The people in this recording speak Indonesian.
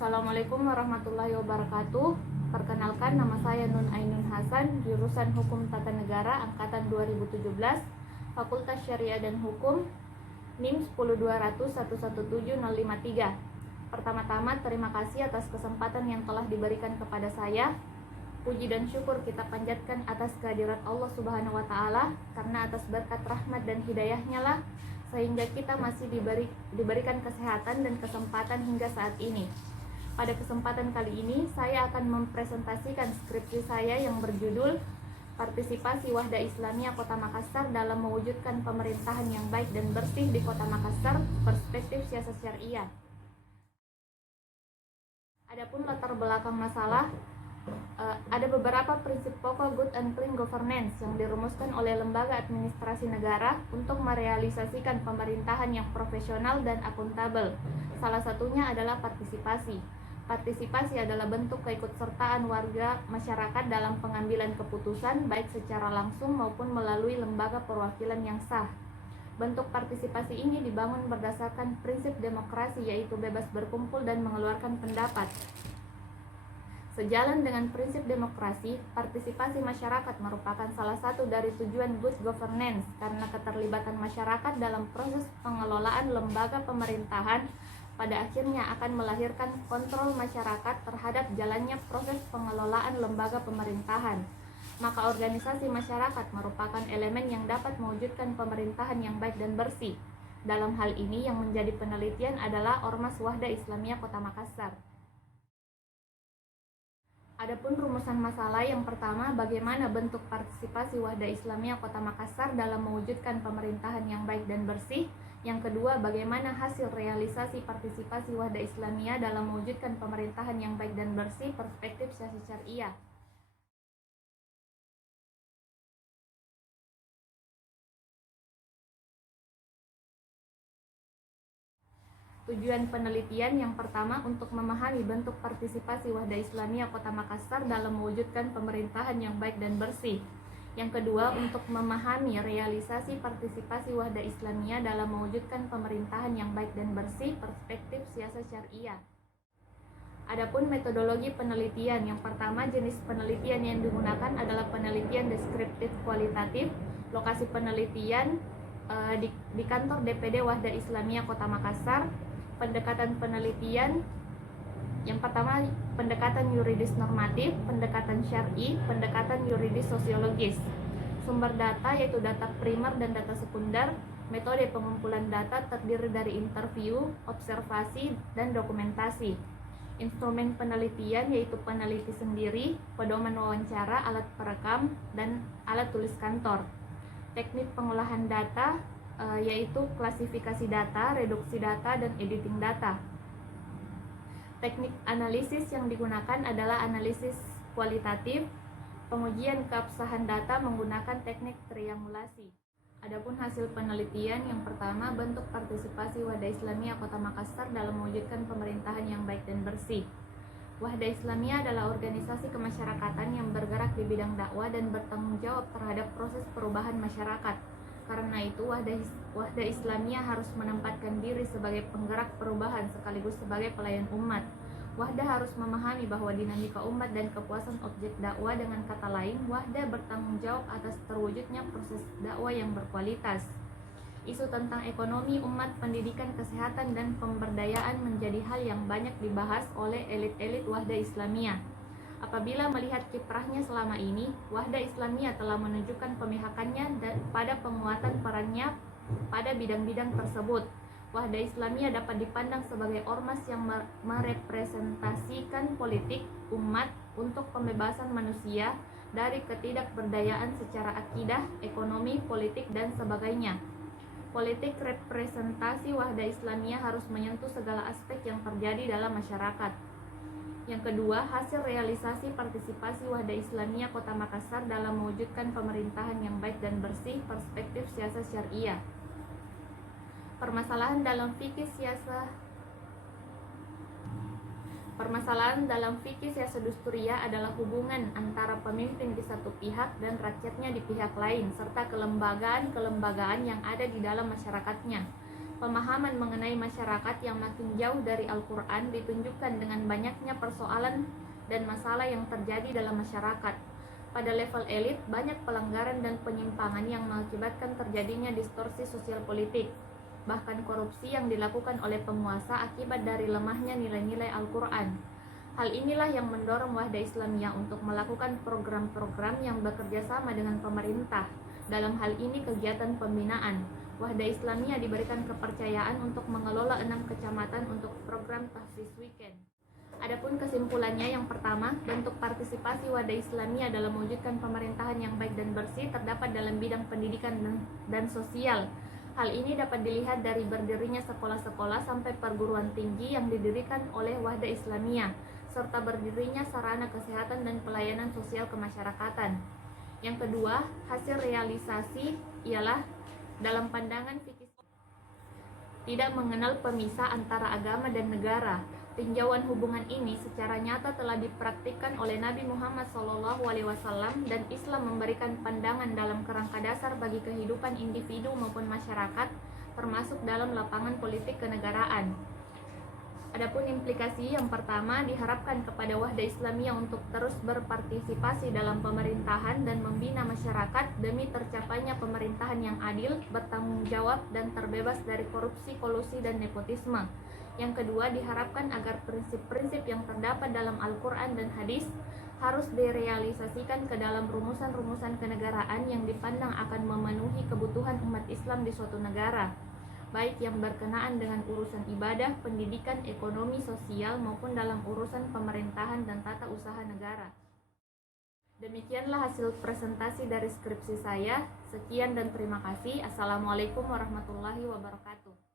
Assalamualaikum warahmatullahi wabarakatuh. Perkenalkan, nama saya Nun Ainun Hasan, jurusan Hukum Tata Negara angkatan 2017, Fakultas Syariah dan Hukum, NIM 10200117053. Pertama-tama, terima kasih atas kesempatan yang telah diberikan kepada saya. Puji dan syukur kita panjatkan atas kehadirat Allah Subhanahu wa Ta'ala, karena atas berkat rahmat dan hidayahnya lah sehingga kita masih diberikan kesehatan dan kesempatan hingga saat ini. Pada kesempatan kali ini, saya akan mempresentasikan skripsi saya yang berjudul Partisipasi Wahda Islamiyah Kota Makassar dalam mewujudkan pemerintahan yang baik dan bersih di Kota Makassar, perspektif siasat syariah. Adapun latar belakang masalah, ada beberapa prinsip pokok good and clean governance yang dirumuskan oleh lembaga administrasi negara untuk merealisasikan pemerintahan yang profesional dan akuntabel. Salah satunya adalah partisipasi. Partisipasi adalah bentuk keikutsertaan warga masyarakat dalam pengambilan keputusan, baik secara langsung maupun melalui lembaga perwakilan yang sah. Bentuk partisipasi ini dibangun berdasarkan prinsip demokrasi, yaitu bebas berkumpul dan mengeluarkan pendapat. Sejalan dengan prinsip demokrasi, partisipasi masyarakat merupakan salah satu dari tujuan good governance, karena keterlibatan masyarakat dalam proses pengelolaan lembaga pemerintahan pada akhirnya akan melahirkan kontrol masyarakat terhadap jalannya proses pengelolaan lembaga pemerintahan. Maka organisasi masyarakat merupakan elemen yang dapat mewujudkan pemerintahan yang baik dan bersih. Dalam hal ini yang menjadi penelitian adalah Ormas Wahda Islamiyah Kota Makassar. Adapun rumusan masalah yang pertama, bagaimana bentuk partisipasi Wahda Islamiyah Kota Makassar dalam mewujudkan pemerintahan yang baik dan bersih. Yang kedua, bagaimana hasil realisasi partisipasi Wahda Islamiyah dalam mewujudkan pemerintahan yang baik dan bersih, perspektif siasat syariah. Tujuan penelitian yang pertama, untuk memahami bentuk partisipasi Wahda Islamiyah Kota Makassar dalam mewujudkan pemerintahan yang baik dan bersih. Yang kedua, untuk memahami realisasi partisipasi Wahda Islamiyah dalam mewujudkan pemerintahan yang baik dan bersih, perspektif siasat syariah. Adapun metodologi penelitian, yang pertama, jenis penelitian yang digunakan adalah penelitian deskriptif kualitatif. Lokasi penelitian di kantor DPD Wahda Islamiyah Kota Makassar. Pendekatan penelitian yang pertama, pendekatan yuridis normatif, pendekatan syar'i, pendekatan yuridis sosiologis. Sumber data yaitu data primer dan data sekunder. Metode pengumpulan data terdiri dari interview, observasi, dan dokumentasi. Instrumen penelitian yaitu peneliti sendiri, pedoman wawancara, alat perekam, dan alat tulis kantor. Teknik pengolahan data yaitu klasifikasi data, reduksi data, dan editing data. Teknik analisis yang digunakan adalah analisis kualitatif, pengujian keabsahan data menggunakan teknik triangulasi. Adapun hasil penelitian yang pertama, bentuk partisipasi Wahda Islamiyah Kota Makassar dalam mewujudkan pemerintahan yang baik dan bersih. Wahda Islamiyah adalah organisasi kemasyarakatan yang bergerak di bidang dakwah dan bertanggung jawab terhadap proses perubahan masyarakat. Karena itu, Wahda Islamiyah harus menempatkan diri sebagai penggerak perubahan sekaligus sebagai pelayan umat. Wahda harus memahami bahwa dinamika umat dan kepuasan objek dakwah, dengan kata lain, Wahda bertanggung jawab atas terwujudnya proses dakwah yang berkualitas. Isu tentang ekonomi umat, pendidikan, kesehatan, dan pemberdayaan menjadi hal yang banyak dibahas oleh elit-elit Wahda Islamiyah. Apabila melihat kiprahnya selama ini, Wahda Islamiyah telah menunjukkan pemihakannya pada penguatan perannya pada bidang-bidang tersebut. Wahda Islamiyah dapat dipandang sebagai ormas yang merepresentasikan politik umat untuk pembebasan manusia dari ketidakberdayaan secara akidah, ekonomi, politik, dan sebagainya. Politik representasi Wahda Islamiyah harus menyentuh segala aspek yang terjadi dalam masyarakat. Yang kedua, hasil realisasi partisipasi Wahda Islamiyah Kota Makassar dalam mewujudkan pemerintahan yang baik dan bersih, perspektif siasat syariah. Permasalahan dalam fikih siasat dusturiyah adalah hubungan antara pemimpin di satu pihak dan rakyatnya di pihak lain, serta kelembagaan-kelembagaan yang ada di dalam masyarakatnya. Pemahaman mengenai masyarakat yang makin jauh dari Al-Quran ditunjukkan dengan banyaknya persoalan dan masalah yang terjadi dalam masyarakat. Pada level elit, banyak pelanggaran dan penyimpangan yang mengakibatkan terjadinya distorsi sosial politik, bahkan korupsi yang dilakukan oleh penguasa akibat dari lemahnya nilai-nilai Al-Quran. Hal inilah yang mendorong Wahda Islamiyah untuk melakukan program-program yang bekerja sama dengan pemerintah. Dalam hal ini kegiatan pembinaan, Wahda Islamiyah diberikan kepercayaan untuk mengelola 6 kecamatan untuk program tahfiz weekend. Adapun kesimpulannya, yang pertama, bentuk partisipasi Wahda Islamiyah dalam mewujudkan pemerintahan yang baik dan bersih terdapat dalam bidang pendidikan dan sosial. Hal ini dapat dilihat dari berdirinya sekolah-sekolah sampai perguruan tinggi yang didirikan oleh Wahda Islamiyah, serta berdirinya sarana kesehatan dan pelayanan sosial kemasyarakatan. Yang kedua, hasil realisasi ialah dalam pandangan fikih tidak mengenal pemisah antara agama dan negara. Tinjauan hubungan ini secara nyata telah dipraktikkan oleh Nabi Muhammad SAW, dan Islam memberikan pandangan dalam kerangka dasar bagi kehidupan individu maupun masyarakat, termasuk dalam lapangan politik kenegaraan. Adapun implikasi, yang pertama, diharapkan kepada Wahda Islamiyah untuk terus berpartisipasi dalam pemerintahan dan membina masyarakat demi tercapainya pemerintahan yang adil, bertanggung jawab, dan terbebas dari korupsi, kolusi, dan nepotisme. Yang kedua, diharapkan agar prinsip-prinsip yang terdapat dalam Al-Quran dan hadis harus direalisasikan ke dalam rumusan-rumusan kenegaraan yang dipandang akan memenuhi kebutuhan umat Islam di suatu negara, baik yang berkenaan dengan urusan ibadah, pendidikan, ekonomi, sosial, maupun dalam urusan pemerintahan dan tata usaha negara. Demikianlah hasil presentasi dari skripsi saya. Sekian dan terima kasih. Assalamualaikum warahmatullahi wabarakatuh.